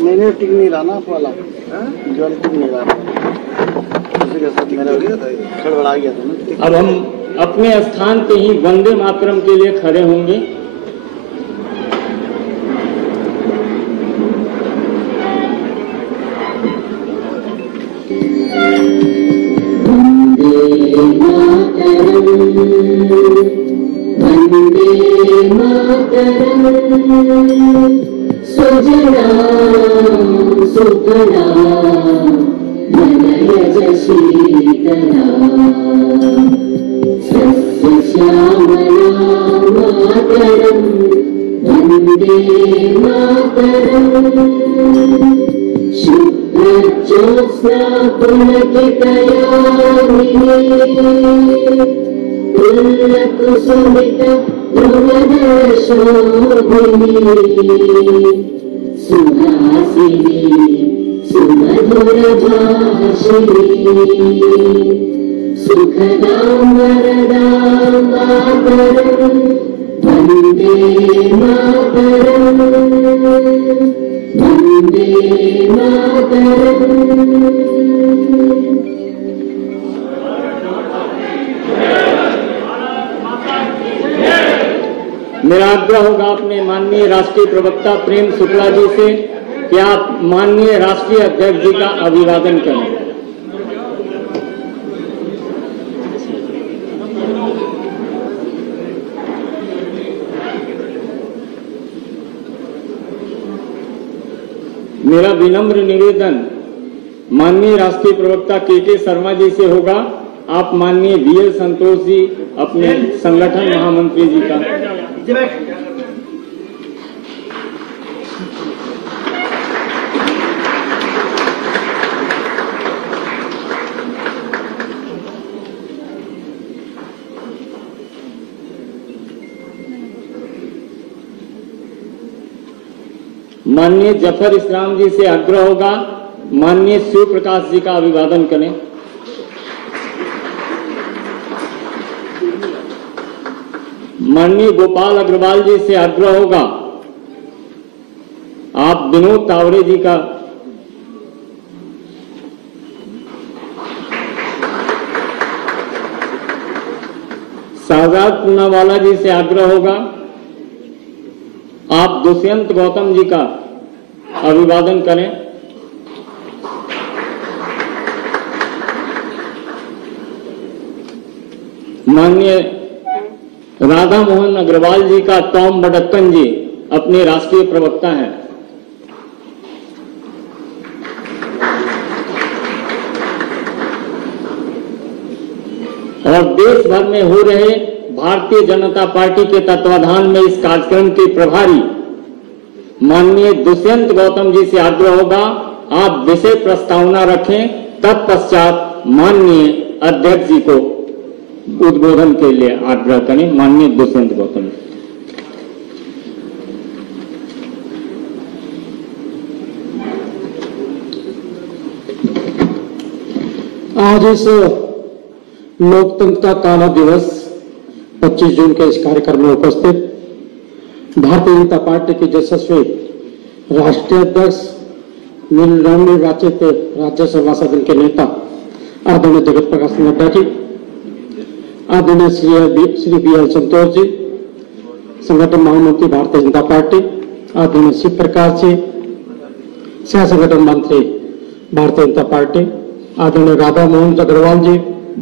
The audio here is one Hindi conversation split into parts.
मैंने टिक नहीं रहा ना आप वाला, जो टिक नहीं रहा उसी के साथ मेरा गड़बड़ा गया था ना। अब हम अपने स्थान पे ही वंदे मातरम के लिए खड़े होंगे। मेरा आग्रह होगा अपने माननीय राष्ट्रीय प्रवक्ता प्रेम शुक्ला जी से कि आप माननीय राष्ट्रीय अध्यक्ष जी का अभिवादन करें। मेरा विनम्र निवेदन माननीय राष्ट्रीय प्रवक्ता के शर्मा जी से होगा। आप माननीय वीएल संतोष जी अपने संगठन महामंत्री जी का। माननीय जफर इस्लाम जी से आग्रह होगा माननीय शिव प्रकाश जी का अभिवादन करें। माननीय गोपाल अग्रवाल जी से आग्रह होगा आप विनोद तावड़े जी का। शाहजाद पूनावाला जी से आग्रह होगा आप दुष्यंत गौतम जी का अभिवादन करें। माननीय राधा मोहन अग्रवाल जी का टॉम बडक्कन जी अपने राष्ट्रीय प्रवक्ता हैं। और देश भर में हो रहे भारतीय जनता पार्टी के तत्वाधान में इस कार्यक्रम के प्रभारी माननीय दुष्यंत गौतम जी से आग्रह होगा आप विषय प्रस्तावना रखें, तत्पश्चात माननीय अध्यक्ष जी को उद्बोधन के लिए आग्रह करें। माननीय दुष्यंत गौतम। आज इस लोकतंत्र का काला दिवस 25 जून के इस कार्यक्रम में उपस्थित भारतीय जनता पार्टी के यशस्वी राष्ट्रीय अध्यक्ष नवनिर्वाचित राज्यसभा सदन के नेता आदरणीय जगत प्रकाश नड्डा जी, आदरणीय श्री वीएल संतोष जी, संगठन महामंत्री भारतीय जनता पार्टी आदरणीय शिव प्रकाश जी, सह संगठन मंत्री भारतीय जनता पार्टी आदरणीय राधा मोहन अग्रवाल जी,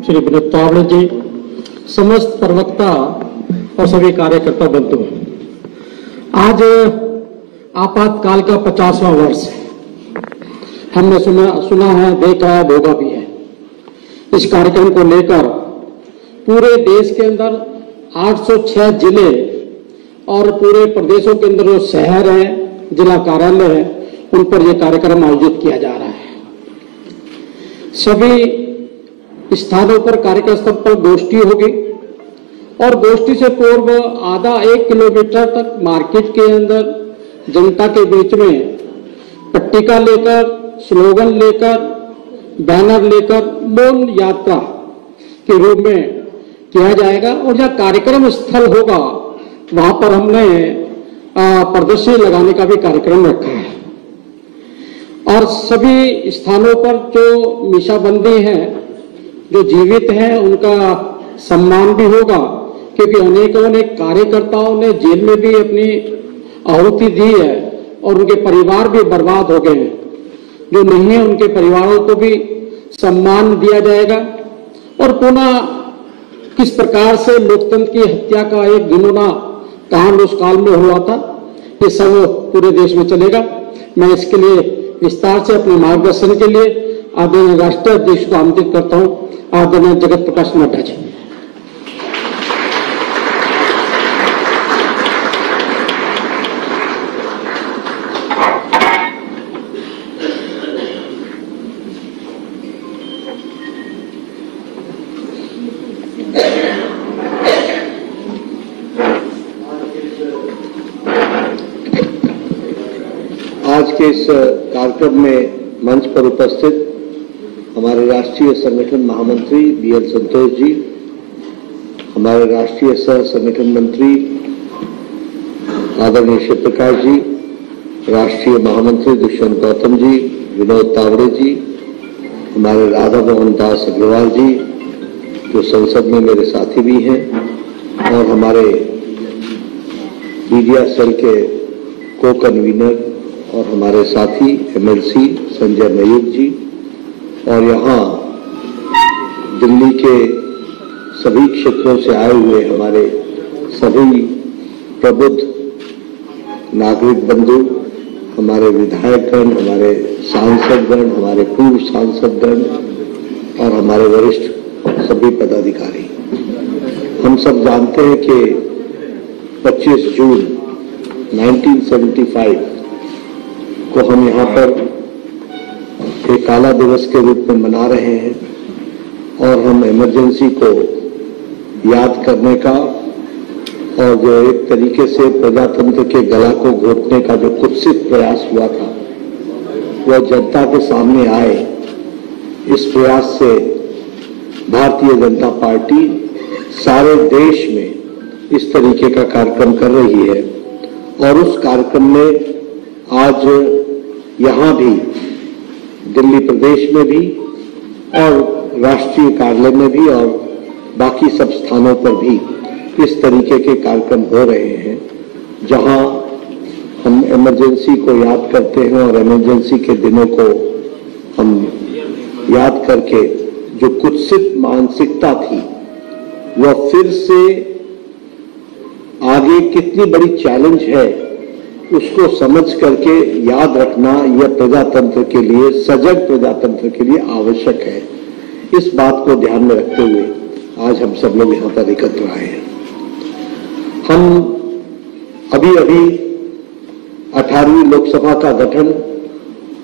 श्री विनोद तावड़े जी, समस्त प्रवक्ता और सभी कार्यकर्ता बंधु, आज आपातकाल का 50वां वर्ष है। हमने सुना है, देखा है, भोगा भी है। इस कार्यक्रम को लेकर पूरे देश के अंदर 806 जिले और पूरे प्रदेशों के अंदर जो शहर है, जिला कार्यालय है, उन पर यह कार्यक्रम आयोजित किया जा रहा है। सभी स्थानों पर कार्यक्रम स्थल पर गोष्ठी होगी और गोष्ठी से पूर्व आधा 1 किलोमीटर तक मार्केट के अंदर जनता के बीच में पट्टिका लेकर, स्लोगन लेकर, बैनर लेकर मौन यात्रा के रूप में किया जाएगा। और जहाँ कार्यक्रम स्थल होगा वहां पर हमने प्रदर्शनी लगाने का भी कार्यक्रम रखा है। और सभी स्थानों पर जो मीसाबंदी हैं, जो जीवित हैं, उनका सम्मान भी होगा, क्योंकि अनेक कार्यकर्ताओं ने जेल में भी अपनी आहुति दी है और उनके परिवार भी बर्बाद हो गए हैं। जो नहीं है उनके परिवारों को भी सम्मान दिया जाएगा। और पुनः किस प्रकार से लोकतंत्र की हत्या का एक घिनौना कांड उस काल में हुआ था, ये सब पूरे देश में चलेगा। मैं इसके लिए विस्तार से अपने मार्गदर्शन के लिए आदरणीय राष्ट्रीय अध्यक्ष को आमंत्रित करता हूं, आदरणीय जगत प्रकाश नड्डा जी। आज के इस कार्यक्रम में मंच पर उपस्थित हमारे राष्ट्रीय संगठन महामंत्री बीएल संतोष जी, हमारे राष्ट्रीय सह संगठन मंत्री आदरणीय शिव प्रकाश जी, राष्ट्रीय महामंत्री दुष्यंत गौतम जी, विनोद तावड़े जी, हमारे राधा मोहन दास अग्रवाल जी जो संसद में मेरे साथी भी हैं, और हमारे मीडिया सेल के को कन्वीनर और हमारे साथी एमएलसी संजय मयूर जी, और यहाँ दिल्ली के सभी क्षेत्रों से आए हुए हमारे सभी प्रबुद्ध नागरिक बंधु, हमारे विधायकगण, हमारे सांसदगण, हमारे पूर्व सांसदगण और हमारे वरिष्ठ सभी पदाधिकारी। हम सब जानते हैं कि 25 जून 1975 को हम यहाँ पर एक काला दिवस के रूप में मना रहे हैं, और हम इमरजेंसी को याद करने का और जो एक तरीके से प्रजातंत्र के गला को घोटने का जो कुत्सित प्रयास हुआ था वह जनता के सामने आए। इस प्रयास से भारतीय जनता पार्टी सारे देश में इस तरीके का कार्यक्रम कर रही है, और उस कार्यक्रम में आज यहाँ भी दिल्ली प्रदेश में भी और राष्ट्रीय कार्यालय में भी और बाकी सब स्थानों पर भी इस तरीके के कार्यक्रम हो रहे हैं, जहाँ हम इमरजेंसी को याद करते हैं और इमरजेंसी के दिनों को हम याद करके जो कुत्सित मानसिकता थी वह फिर से आगे कितनी बड़ी चैलेंज है उसको समझ करके याद रखना यह प्रजातंत्र के लिए, सजग प्रजातंत्र के लिए आवश्यक है। इस बात को ध्यान में रखते हुए आज हम सब लोग यहाँ पर एकत्र आए हैं। हम अभी 18वीं लोकसभा का गठन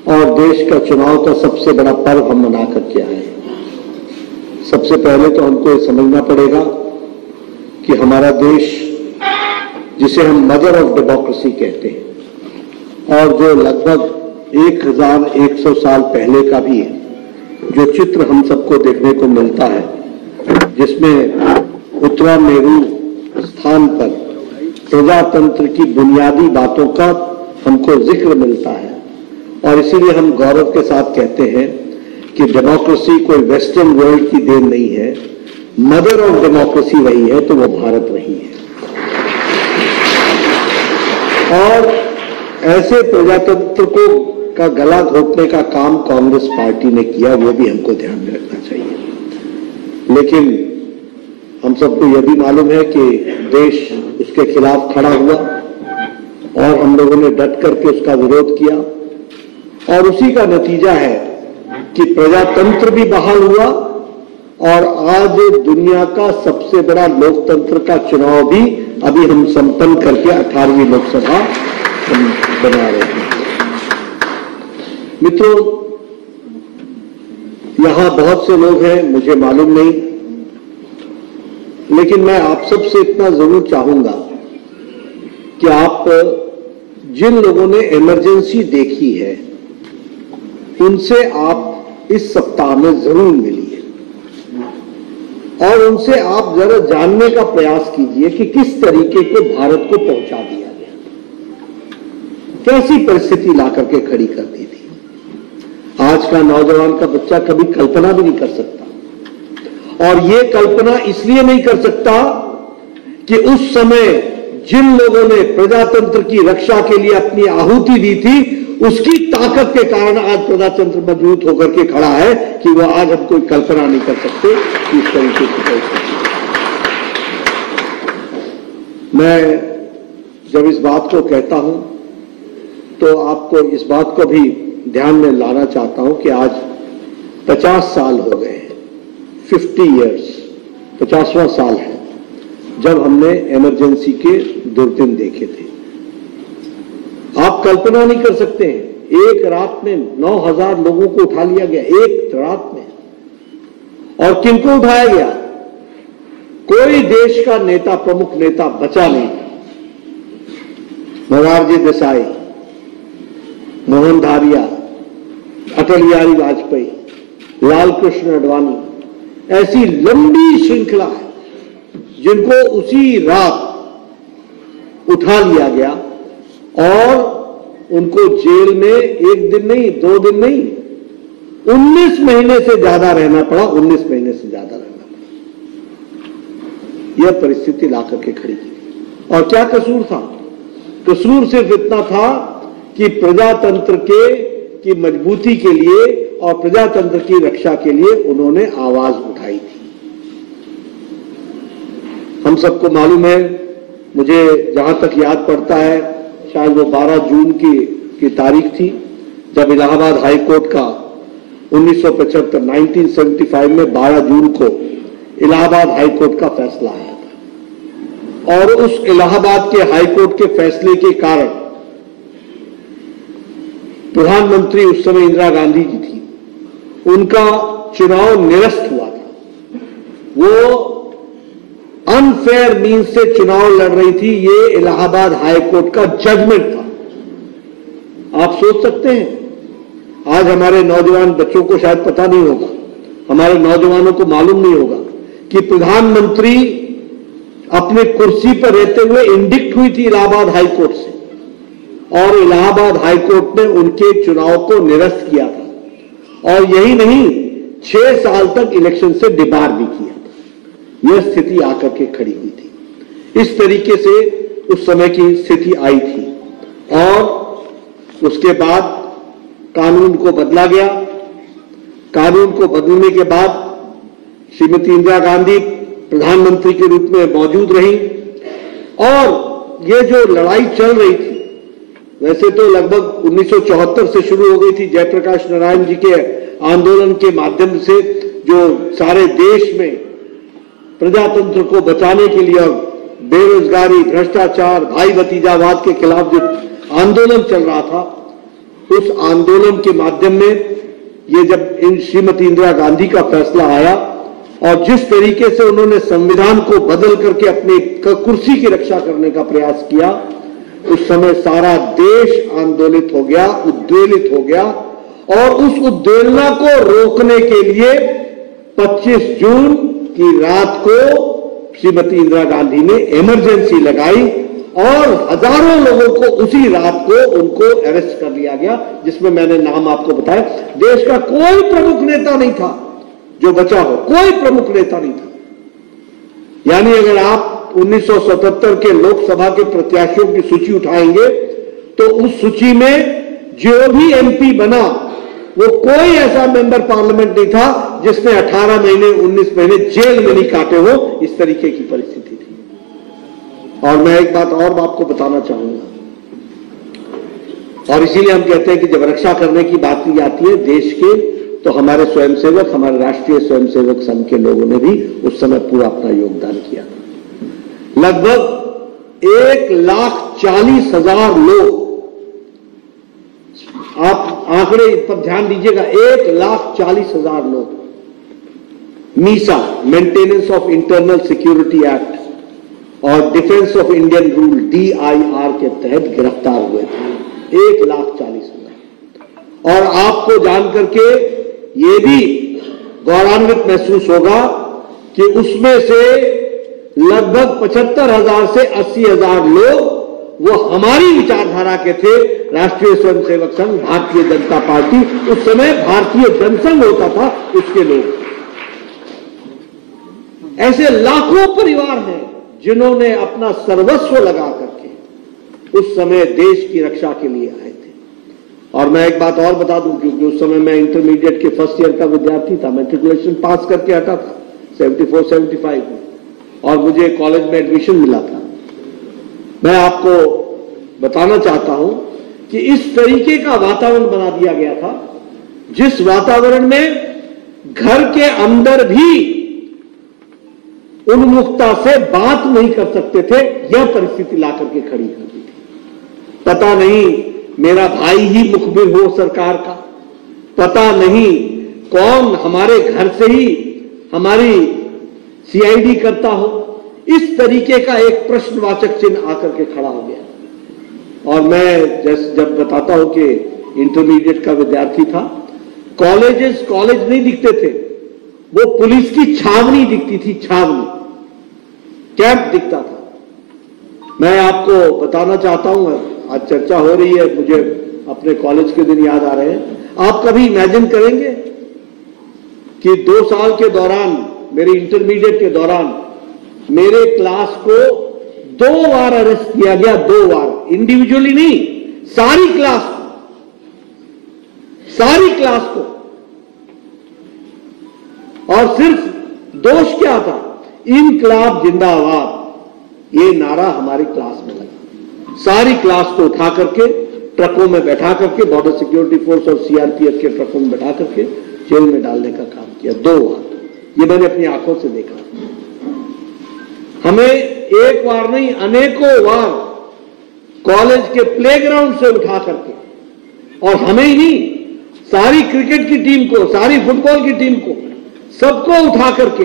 और देश का चुनाव का सबसे बड़ा पर्व हम मना करके आए हैं। सबसे पहले तो हमको ये समझना पड़ेगा कि हमारा देश, जिसे हम मदर ऑफ डेमोक्रेसी कहते हैं, और जो लगभग 1100 साल पहले का भी है, जो चित्र हम सबको देखने को मिलता है, जिसमें उत्तरा मेरू स्थान पर प्रजातंत्र की बुनियादी बातों का हमको जिक्र मिलता है। और इसीलिए हम गौरव के साथ कहते हैं कि डेमोक्रेसी कोई वेस्टर्न वर्ल्ड की देन नहीं है, मदर ऑफ डेमोक्रेसी रही है तो वो भारत रही है। और ऐसे प्रजातंत्र को का गला घोटने का काम कांग्रेस पार्टी ने किया, वो भी हमको ध्यान में रखना चाहिए। लेकिन हम सबको यह भी मालूम है कि देश उसके खिलाफ खड़ा हुआ और हम लोगों ने डट करके उसका विरोध किया, और उसी का नतीजा है कि प्रजातंत्र भी बहाल हुआ और आज दुनिया का सबसे बड़ा लोकतंत्र का चुनाव भी अभी हम संपन्न करके 18वीं लोकसभा हम बना रहे हैं। मित्रों, यहां बहुत से लोग हैं, मुझे मालूम नहीं, लेकिन मैं आप सबसे इतना जरूर चाहूंगा कि आप जिन लोगों ने इमरजेंसी देखी है उनसे आप इस सप्ताह में जरूर मिलिए और उनसे आप जरा जानने का प्रयास कीजिए कि किस तरीके को भारत को पहुंचा दिया गया, कैसी परिस्थिति ला करके खड़ी कर दी थी। आज का नौजवान का बच्चा कभी कल्पना भी नहीं कर सकता। और ये कल्पना इसलिए नहीं कर सकता कि उस समय जिन लोगों ने प्रजातंत्र की रक्षा के लिए अपनी आहुति दी थी, उसकी ताकत के कारण आज प्रजातंत्र मजबूत होकर के खड़ा है कि वो आज हम कोई कल्पना नहीं कर सकते कि इस तरीके की परिस्थिति। मैं जब इस बात को कहता हूं तो आपको इस बात को भी ध्यान में लाना चाहता हूं कि आज 50 साल हो गए हैं, 50 इयर्स, 50वां साल है जब हमने इमरजेंसी के दुर्दिन देखे थे। आप कल्पना नहीं कर सकते हैं, एक रात में 9,000 लोगों को उठा लिया गया, एक रात में। और किनको उठाया गया? कोई देश का नेता, प्रमुख नेता बचा नहीं। मोरारजी देसाई, मोहन धारिया, अटल बिहारी वाजपेयी, लाल कृष्ण आडवाणी, ऐसी लंबी श्रृंखला है जिनको उसी रात उठा लिया गया और उनको जेल में एक दिन नहीं, 2 दिन नहीं, 19 महीने से ज्यादा रहना पड़ा, 19 महीने से ज्यादा रहना पड़ा। यह परिस्थिति लाकर के खड़ी की। और क्या कसूर था? कसूर सिर्फ इतना था कि प्रजातंत्र की मजबूती के लिए और प्रजातंत्र की रक्षा के लिए उन्होंने आवाज उठाई थी। हम सबको मालूम है, मुझे जहां तक याद पड़ता है, शायद वो 12 जून की तारीख थी जब इलाहाबाद हाई कोर्ट का 1975 में 12 जून को इलाहाबाद हाई कोर्ट का फैसला आया था। और उस इलाहाबाद के हाई कोर्ट के फैसले के कारण प्रधानमंत्री उस समय इंदिरा गांधी जी थी, उनका चुनाव निरस्त हुआ था। वो अनफेयर मीन्स से चुनाव लड़ रही थी, ये इलाहाबाद हाई कोर्ट का जजमेंट था। आप सोच सकते हैं, आज हमारे नौजवान बच्चों को शायद पता नहीं होगा, हमारे नौजवानों को मालूम नहीं होगा कि प्रधानमंत्री अपने कुर्सी पर रहते हुए इंडिक्ट हुई थी इलाहाबाद हाई कोर्ट से, और इलाहाबाद हाई कोर्ट ने उनके चुनाव को निरस्त किया था। और यही नहीं, 6 साल तक इलेक्शन से डिबार भी किया था। यह स्थिति आकर के खड़ी हुई थी। इस तरीके से उस समय की स्थिति आई थी। और उसके बाद कानून को बदला गया। कानून को बदलने के बाद श्रीमती इंदिरा गांधी प्रधानमंत्री के रूप में मौजूद रही। और ये जो लड़ाई चल रही थी, वैसे तो लगभग 1974 से शुरू हो गई थी, जयप्रकाश नारायण जी के आंदोलन के माध्यम से, जो सारे देश में प्रजातंत्र को बचाने के लिए बेरोजगारी, भ्रष्टाचार, भाई भतीजावाद के खिलाफ जो आंदोलन चल रहा था, उस आंदोलन के माध्यम में ये जब श्रीमती इंदिरा गांधी का फैसला आया और जिस तरीके से उन्होंने संविधान को बदल करके अपनी कुर्सी की रक्षा करने का प्रयास किया, उस समय सारा देश आंदोलित हो गया, उद्वेलित हो गया। और उस उद्वेलना को रोकने के लिए 25 जून की रात को श्रीमती इंदिरा गांधी ने इमरजेंसी लगाई और हजारों लोगों को उसी रात को उनको अरेस्ट कर लिया गया, जिसमें मैंने नाम आपको बताया। देश का कोई प्रमुख नेता नहीं था जो बचा हो, कोई प्रमुख नेता नहीं था। यानी अगर आप 1977 के लोकसभा के प्रत्याशियों की सूची उठाएंगे तो उस सूची में जो भी एमपी बना वो कोई ऐसा मेंबर पार्लियामेंट नहीं था जिसने 18 महीने 19 महीने जेल में नहीं काटे हो। इस तरीके की परिस्थिति थी। और मैं एक बात और आपको बताना चाहूंगा, और इसीलिए हम कहते हैं कि जब रक्षा करने की बात की जाती है देश के, तो हमारे स्वयंसेवक, हमारे राष्ट्रीय स्वयंसेवक संघ के लोगों ने भी उस समय पूरा अपना योगदान किया। लगभग 1,40,000 लोग, आप आंकड़े पर ध्यान दीजिएगा, 1,40,000 लोग MISA, maintenance of internal security act और defence of Indian rule DIR के तहत गिरफ्तार हुए थे। 1,40,000। और आपको जानकर के ये भी गौरवान्वित महसूस होगा कि उसमें से लगभग 75,000 से 80,000 लोग वो हमारी विचारधारा के थे। राष्ट्रीय स्वयंसेवक संघ, भारतीय जनता पार्टी, उस समय भारतीय जनसंघ होता था, उसके लोग। ऐसे लाखों परिवार हैं जिन्होंने अपना सर्वस्व लगा करके उस समय देश की रक्षा के लिए आए थे। और मैं एक बात और बता दूं, क्योंकि उस समय मैं इंटरमीडिएट के फर्स्ट ईयर का विद्यार्थी था, मैट्रिकुलेशन पास करके हटा था 74-75 में, और मुझे कॉलेज में एडमिशन मिला था। मैं आपको बताना चाहता हूं कि इस तरीके का वातावरण बना दिया गया था, जिस वातावरण में घर के अंदर भी उन्मुखता से बात नहीं कर सकते थे, यह परिस्थिति ला करके खड़ी कर दी थी। पता नहीं मेरा भाई ही मुखबिर हो सरकार का, पता नहीं कौन हमारे घर से ही हमारी सीआईडी करता हो, इस तरीके का एक प्रश्नवाचक चिन्ह आकर के खड़ा हो गया। और मैं जब बताता हूं कि इंटरमीडिएट का विद्यार्थी था, कॉलेज नहीं दिखते थे, वो पुलिस की छावनी दिखती थी, छावनी, कैंप दिखता था। मैं आपको बताना चाहता हूं, आज चर्चा हो रही है, मुझे अपने कॉलेज के दिन याद आ रहे हैं। आप कभी इमेजिन करेंगे कि 2 साल के दौरान, मेरे इंटरमीडिएट के दौरान, मेरे क्लास को 2 बार अरेस्ट किया गया, 2 बार, इंडिविजुअली नहीं, सारी क्लास को। और सिर्फ दोष क्या था? इनकलाब जिंदाबाद, ये नारा हमारी क्लास में लगा। सारी क्लास को उठा करके ट्रकों में बैठा करके, बॉर्डर सिक्योरिटी फोर्स और सीआरपीएफ के ट्रकों में बैठा करके जेल में डालने का काम किया, 2 बार। ये मैंने अपनी आंखों से देखा। हमें एक बार नहीं, अनेकों बार कॉलेज के प्लेग्राउंड से उठा करके, और हमें ही नहीं, सारी क्रिकेट की टीम को, सारी फुटबॉल की टीम को, सबको उठा करके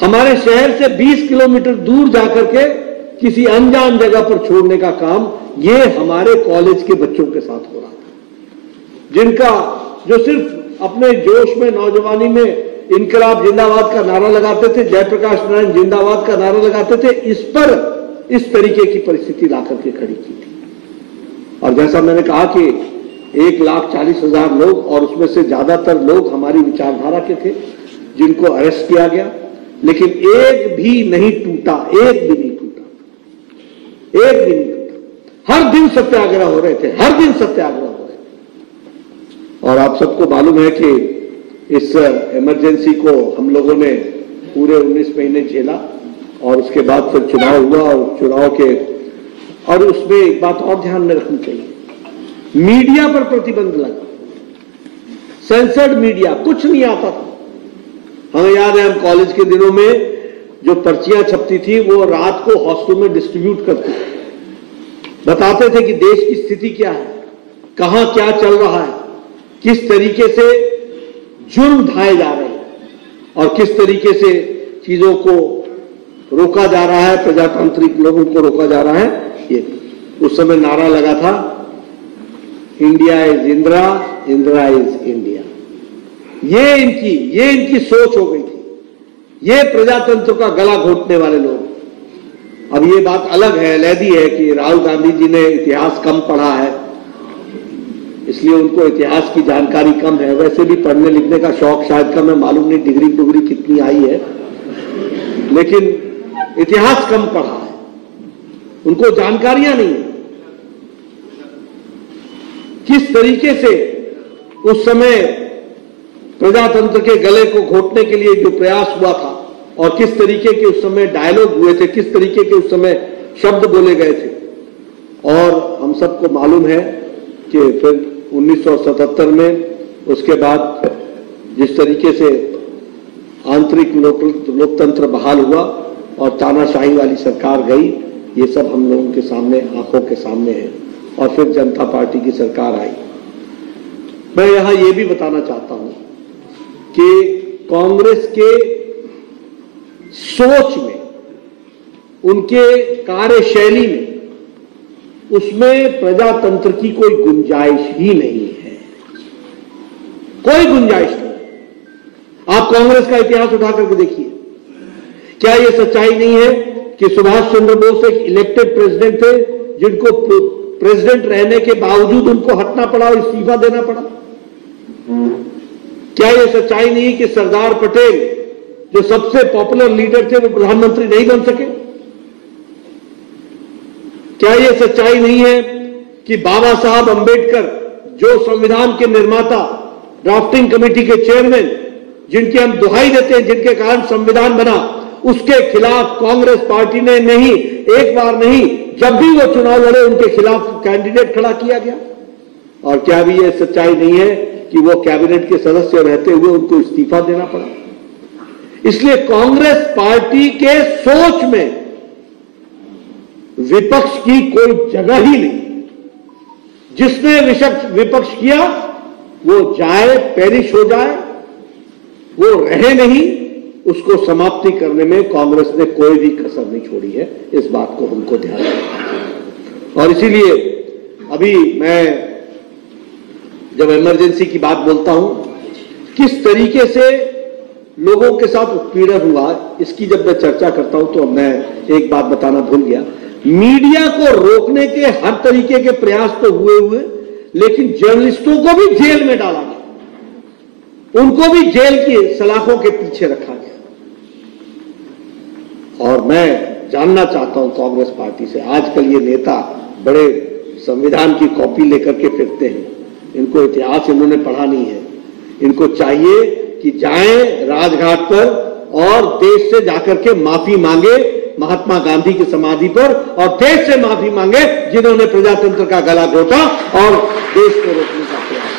हमारे शहर से 20 किलोमीटर दूर जाकर के किसी अनजान जगह पर छोड़ने का काम, ये हमारे कॉलेज के बच्चों के साथ हो रहा था, जिनका जो सिर्फ अपने जोश में, नौजवानी में इनकलाब जिंदाबाद का नारा लगाते थे, जयप्रकाश नारायण जिंदाबाद का नारा लगाते थे, इस पर इस तरीके की परिस्थिति लाकर के खड़ी की थी। और जैसा मैंने कहा कि 1,40,000 लोग, और उसमें से ज्यादातर लोग हमारी विचारधारा के थे, जिनको अरेस्ट किया गया, लेकिन एक भी नहीं टूटा, एक भी नहीं टूटा। हर दिन सत्याग्रह हो रहे थे, हर दिन सत्याग्रह हो रहे थे। और आप सबको मालूम है कि इस इमरजेंसी को हम लोगों ने पूरे 19 महीने झेला, और उसके बाद फिर चुनाव हुआ, और चुनाव के, और उसमें एक बात और ध्यान में रखनी चाहिए, मीडिया पर प्रतिबंध लगा, सेंसर्ड मीडिया, कुछ नहीं आता था। हमें याद है, हम कॉलेज के दिनों में जो पर्चियां छपती थी, वो रात को हॉस्टल में डिस्ट्रीब्यूट करते थे, बताते थे कि देश की स्थिति क्या है, कहां क्या चल रहा है, किस तरीके से जुर्म ढाए जा रहे हैं, और किस तरीके से चीजों को रोका जा रहा है, प्रजातांत्रिक लोगों को रोका जा रहा है। ये उस समय नारा लगा था, India is Indira, Indira is India. ये इनकी सोच हो गई थी, ये प्रजातंत्र का गला घोटने वाले लोग। अब ये बात अलग है, अलहदी है कि राहुल गांधी जी ने इतिहास कम पढ़ा है, इसलिए उनको इतिहास की जानकारी कम है। वैसे भी पढ़ने लिखने का शौक शायद कम है, मालूम नहीं डिग्री कितनी आई है, लेकिन इतिहास कम पढ़ा है, उनको जानकारियां नहीं है किस तरीके से उस समय प्रजातंत्र के गले को घोटने के लिए जो प्रयास हुआ था, और किस तरीके के उस समय डायलॉग हुए थे, किस तरीके के उस समय शब्द बोले गए थे। और हम सबको मालूम है कि फिर 1977 में, उसके बाद जिस तरीके से आंतरिक लोकतंत्र बहाल हुआ और तानाशाही वाली सरकार गई, ये सब हम लोगों के सामने, आंखों के सामने है। और फिर जनता पार्टी की सरकार आई। मैं यहां यह भी बताना चाहता हूं कि कांग्रेस के सोच में, उनके कार्यशैली में, उसमें प्रजातंत्र की कोई गुंजाइश ही नहीं है, कोई गुंजाइश नहीं। आप कांग्रेस का इतिहास उठा करके देखिए, क्या यह सच्चाई नहीं है कि सुभाष चंद्र बोस एक इलेक्टेड प्रेसिडेंट थे, जिनको प्रेसिडेंट रहने के बावजूद उनको हटना पड़ा और इस्तीफा देना पड़ा? क्या यह सच्चाई नहीं है कि सरदार पटेल जो सबसे पॉपुलर लीडर थे वो प्रधानमंत्री नहीं बन सके? क्या यह सच्चाई नहीं है कि बाबा साहब अंबेडकर जो संविधान के निर्माता, ड्राफ्टिंग कमेटी के चेयरमैन, जिनकी हम दुहाई देते हैं, जिनके कारण संविधान बना, उसके खिलाफ कांग्रेस पार्टी ने नहीं, एक बार नहीं, जब भी वो चुनाव लड़े उनके खिलाफ कैंडिडेट खड़ा किया गया? और क्या भी यह सच्चाई नहीं है कि वो कैबिनेट के सदस्य रहते हुए उनको इस्तीफा देना पड़ा? इसलिए कांग्रेस पार्टी के सोच में विपक्ष की कोई जगह ही नहीं। जिसने विपक्ष किया वो जाए, पेरिश हो जाए, वो रहे नहीं, उसको समाप्ति करने में कांग्रेस ने कोई भी कसर नहीं छोड़ी है। इस बात को हमको ध्यान रखना चाहिए। और इसीलिए अभी मैं जब इमरजेंसी की बात बोलता हूं, किस तरीके से लोगों के साथ उत्पीड़न हुआ, इसकी जब मैं चर्चा करता हूं तो मैं एक बात बताना भूल गया। मीडिया को रोकने के हर तरीके के प्रयास तो हुए, लेकिन जर्नलिस्टों को भी जेल में डाला गया, उनको भी जेल की सलाखों के पीछे रखा गया। और मैं जानना चाहता हूं कांग्रेस पार्टी से, आजकल ये नेता बड़े संविधान की कॉपी लेकर के फिरते हैं, इनको इतिहास इन्होंने पढ़ा नहीं है। इनको चाहिए कि जाएं राजघाट पर और देश से जाकर के माफी मांगे महात्मा गांधी की समाधि पर, और देश से माफी मांगे जिन्होंने प्रजातंत्र का गला घोटा और देश को रोकने का प्रयास।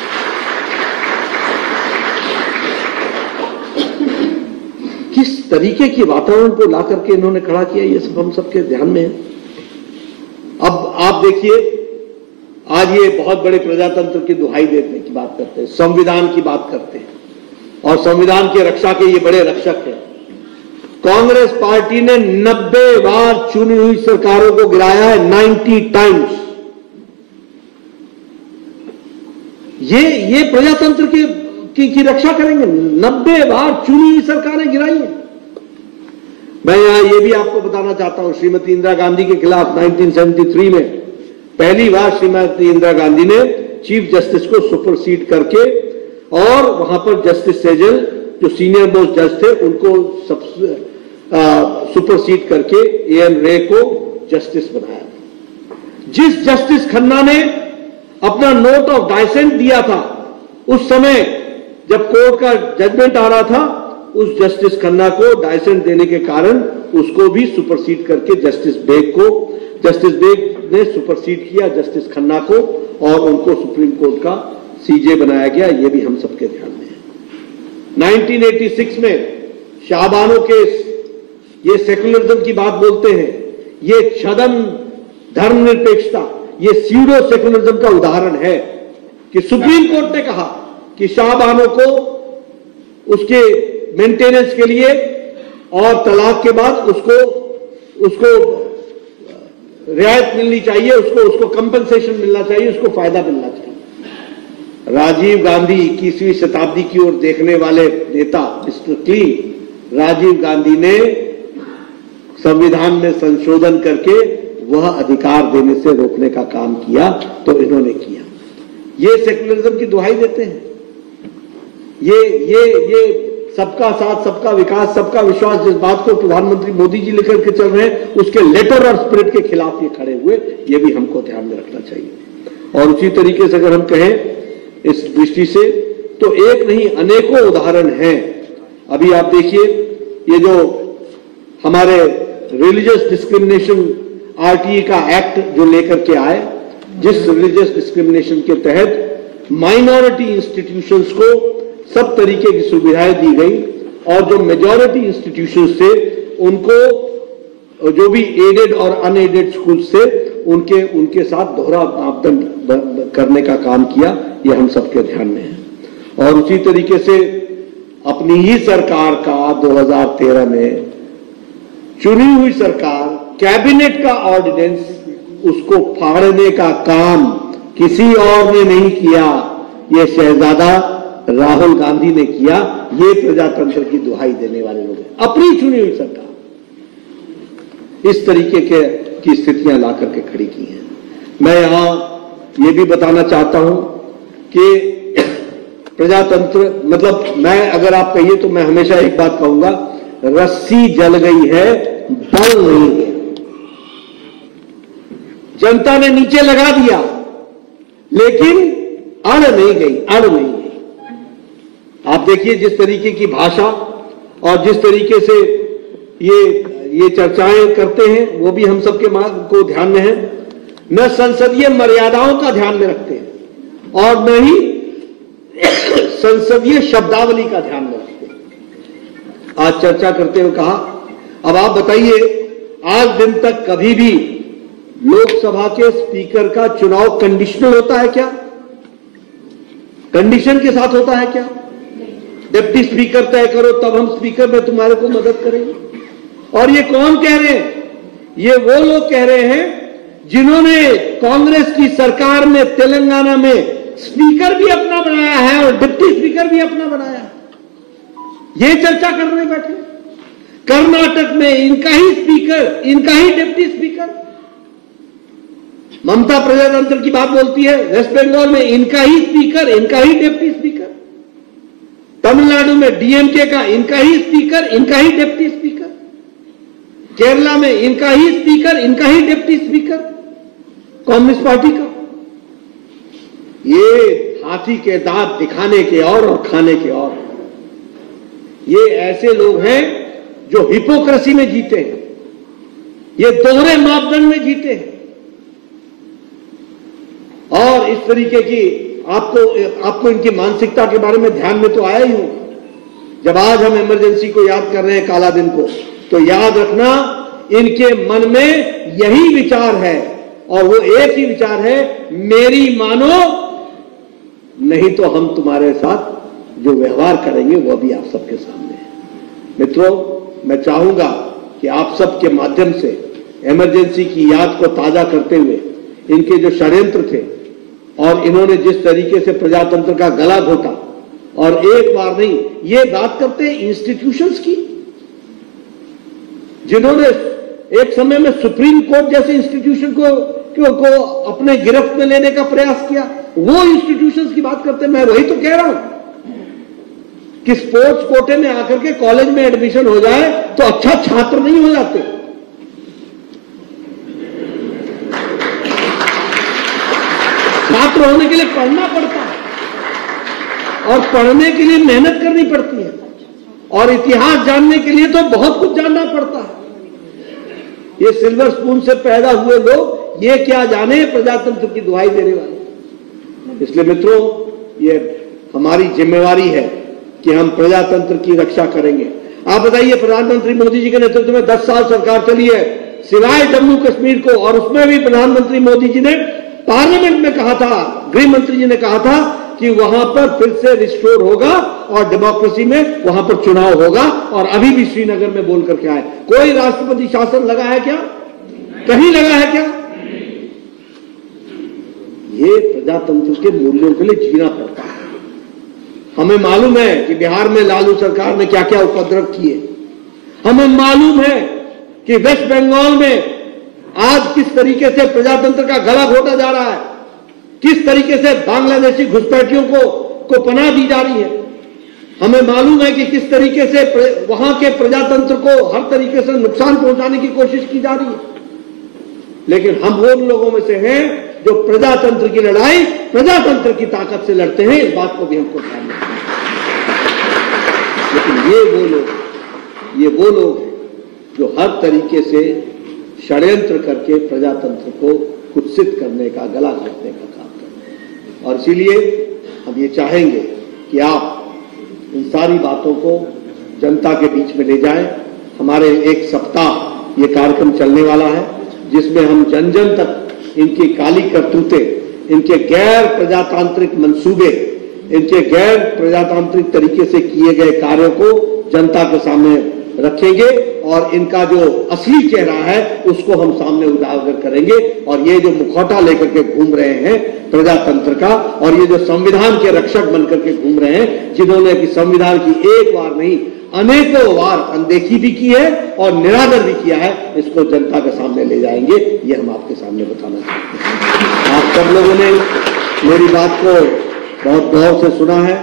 किस तरीके की वातावरण को ला करके इन्होंने खड़ा किया, ये सब हम सबके ध्यान में है। अब आप देखिए, आज ये बहुत बड़े प्रजातंत्र की दुहाई देने की बात करते हैं, संविधान की बात करते हैं, और संविधान की रक्षा के ये बड़े रक्षक हैं। कांग्रेस पार्टी ने 90 बार चुनी हुई सरकारों को गिराया है, 90 टाइम्स। ये प्रजातंत्र की रक्षा करेंगे? 90 बार चुनी हुई सरकारें गिराई हैं। मैं यहां ये भी आपको बताना चाहता हूं, श्रीमती इंदिरा गांधी के खिलाफ 1973 में पहली बार श्रीमती इंदिरा गांधी ने चीफ जस्टिस को सुपरसीड करके, और वहां पर जस्टिस सेजल जो सीनियर मोस्ट जज थे उनको सुपरसीड करके एएन रे को जस्टिस बनाया। जिस जस्टिस खन्ना ने अपना नोट ऑफ डाइसेंट दिया था, उस समय जब कोर्ट का जजमेंट आ रहा था, उस जस्टिस खन्ना को डाइसेंट देने के कारण उसको भी सुपरसीड करके जस्टिस बेग ने सुपरसीड किया जस्टिस खन्ना को, और उनको सुप्रीम कोर्ट का सीजे बनाया गया। ये भी हम सबके ध्यान में है। 1986 में शाहबानो केस, ये सेकुलरिज्म की बात बोलते हैं, ये छदम धर्मनिरपेक्षता, ये स्यूडो सेकुलरिज्म का उदाहरण है कि सुप्रीम कोर्ट ने कहा कि शाहबानो को उसके मेंटेनेंस के लिए और तलाक के बाद उसको रियायत मिलनी चाहिए, उसको कंपनसेशन मिलना चाहिए, उसको फायदा मिलना चाहिए। राजीव गांधी 21वीं शताब्दी की ओर देखने वाले नेता मिस्टर क्लीन, राजीव गांधी ने संविधान में संशोधन करके वह अधिकार देने से रोकने का काम किया, तो इन्होंने किया। ये सेकुलरिज्म की दुहाई देते हैं। ये सबका साथ, सबका विकास, सबका विश्वास, जिस बात को प्रधानमंत्री मोदी जी लेकर के चल रहे हैं, उसके लेटर और स्पिरिट के खिलाफ ये खड़े हुए, ये भी हमको ध्यान में रखना चाहिए। और उसी तरीके से अगर हम कहें इस दृष्टि से, तो एक नहीं अनेकों उदाहरण हैं। अभी आप देखिए, ये जो हमारे रिलीजियस डिस्क्रिमिनेशन आरटीई का एक्ट जो लेकर के आए, जिस रिलीजियस डिस्क्रिमिनेशन के तहत माइनॉरिटी इंस्टीट्यूशंस को सब तरीके की सुविधाएं दी गई, और जो मेजॉरिटी इंस्टीट्यूशंस थे उनको, जो भी एडेड और अनएडेड स्कूल्स थे, उनके साथ दोहरा मापदंड करने का काम किया। ये हम सबके ध्यान में है। और उसी तरीके से अपनी ही सरकार का 2013 में चुनी हुई सरकार, कैबिनेट का ऑर्डिनेंस, उसको फाड़ने का काम किसी और ने नहीं किया, ये शहजादा राहुल गांधी ने किया। ये प्रजातंत्र की दुहाई देने वाले लोग हैं, अपनी चुनी हुई सरकार। इस तरीके की स्थितियां ला करके खड़ी की हैं। मैं यहां ये भी बताना चाहता हूं कि प्रजातंत्र मतलब मैं अगर आप कहिए तो मैं हमेशा एक बात कहूंगा, रस्सी जल गई है, बल नहीं है। जनता ने नीचे लगा दिया लेकिन अड़ नहीं गई। आप देखिए जिस तरीके की भाषा और जिस तरीके से ये चर्चाएं करते हैं वो भी हम सबके को ध्यान में है। न संसदीय मर्यादाओं का ध्यान में रखते हैं और न ही संसदीय शब्दावली का ध्यान में रखते हैं। आज चर्चा करते हुए कहा, अब आप बताइए, आज दिन तक कभी भी लोकसभा के स्पीकर का चुनाव कंडीशनल होता है क्या? कंडीशन के साथ होता है क्या? डिप्टी स्पीकर तय करो तब हम स्पीकर में तुम्हारे को मदद करेंगे। और ये कौन कह रहे हैं? ये वो लोग कह रहे हैं जिन्होंने कांग्रेस की सरकार में तेलंगाना में स्पीकर भी अपना बनाया है और डिप्टी स्पीकर भी अपना बनाया है। ये चर्चा करने बैठे। कर्नाटक में इनका ही स्पीकर, इनका ही डिप्टी स्पीकर। ममता प्रजातंत्र की बात बोलती है। वेस्ट बंगाल में इनका ही स्पीकर, इनका ही डिप्टी स्पीकर। तमिलनाडु में डीएमके का इनका ही स्पीकर, इनका ही डिप्टी स्पीकर। केरला में इनका ही स्पीकर, इनका ही डिप्टी स्पीकर कम्युनिस्ट पार्टी का। ये हाथी के दांत दिखाने के और खाने के और। ये ऐसे लोग हैं जो हिपोक्रेसी में जीते हैं, ये दोहरे मापदंड में जीते हैं। और इस तरीके की आपको इनकी मानसिकता के बारे में ध्यान में तो आया ही होगा। जब आज हम इमरजेंसी को याद कर रहे हैं, काला दिन को, तो याद रखना इनके मन में यही विचार है और वो एक ही विचार है, मेरी मानो नहीं तो हम तुम्हारे साथ जो व्यवहार करेंगे वो भी आप सबके सामने है। मित्रों, मैं चाहूंगा कि आप सबके माध्यम से इमरजेंसी की याद को ताजा करते हुए इनके जो षड्यंत्र थे और इन्होंने जिस तरीके से प्रजातंत्र का गला घोटा, और एक बार नहीं, ये बात करते हैं इंस्टीट्यूशंस की, जिन्होंने एक समय में सुप्रीम कोर्ट जैसे इंस्टीट्यूशन को अपने गिरफ्त में लेने का प्रयास किया, वो इंस्टीट्यूशंस की बात करते हैं। मैं वही तो कह रहा हूं कि स्पोर्ट्स कोटे में आकर के कॉलेज में एडमिशन हो जाए तो अच्छा छात्र नहीं हो जाते। छात्र होने के लिए पढ़ना पड़ता है और पढ़ने के लिए मेहनत करनी पड़ती है और इतिहास जानने के लिए तो बहुत कुछ जानना पड़ता है। ये सिल्वर स्पून से पैदा हुए लोग ये क्या जाने प्रजातंत्र की दुहाई देने वाले। इसलिए मित्रों, ये हमारी जिम्मेवारी है कि हम प्रजातंत्र की रक्षा करेंगे। आप बताइए, प्रधानमंत्री मोदी जी के नेतृत्व में 10 साल सरकार चली है, सिवाय जम्मू कश्मीर को, और उसमें भी प्रधानमंत्री मोदी जी ने पार्लियामेंट में कहा था, गृह मंत्री जी ने कहा था कि वहां पर फिर से रिस्टोर होगा और डेमोक्रेसी में वहां पर चुनाव होगा, और अभी भी श्रीनगर में बोल करके आए। कोई राष्ट्रपति शासन लगा है क्या? कहीं लगा है क्या? ये प्रजातंत्र के मूल्यों के लिए जीना पड़ता है। हमें मालूम है कि बिहार में लालू सरकार ने क्या क्या उपद्रव किए। हमें मालूम है कि वेस्ट बंगाल में आज किस तरीके से प्रजातंत्र का गला घोटा जा रहा है, किस तरीके से बांग्लादेशी घुसपैठियों को पनाह दी जा रही है। हमें मालूम है कि किस तरीके से वहां के प्रजातंत्र को हर तरीके से नुकसान पहुंचाने की कोशिश की जा रही है। लेकिन हम वो लोगों में से हैं जो प्रजातंत्र की लड़ाई प्रजातंत्र की ताकत से लड़ते हैं। इस बात को भी हमको ध्यान रखना है। लेकिन ये वो लोग हैं जो हर तरीके से षड्यंत्र करके प्रजातंत्र को कुत्सित करने का, गला घोटने का काम करते हैं। और इसीलिए हम ये चाहेंगे कि आप इन सारी बातों को जनता के बीच में ले जाएं। हमारे एक सप्ताह ये कार्यक्रम चलने वाला है जिसमें हम जन जन तक इनकी काली करतूतें, इनके गैर प्रजातांत्रिक मंसूबे, इनके गैर प्रजातांत्रिक तरीके से किए गए कार्यों को जनता के सामने रखेंगे और इनका जो असली चेहरा है उसको हम सामने उजागर करेंगे। और ये जो मुखौटा लेकर के घूम रहे हैं प्रजातंत्र का, और ये जो संविधान के रक्षक बनकर के घूम रहे हैं, जिन्होंने कि संविधान की एक बार नहीं अनेकों बार अनदेखी भी की है और निरादर भी किया है, इसको जनता के सामने ले जाएंगे, ये हम आपके सामने बताना चाहते हैं। आप सब लोगों ने मेरी बात को बहुत गौर से सुना है,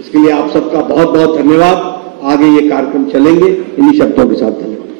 इसके लिए आप सबका बहुत बहुत धन्यवाद। आगे ये कार्यक्रम चलेंगे, इन्हीं शब्दों के साथ धन्यवाद।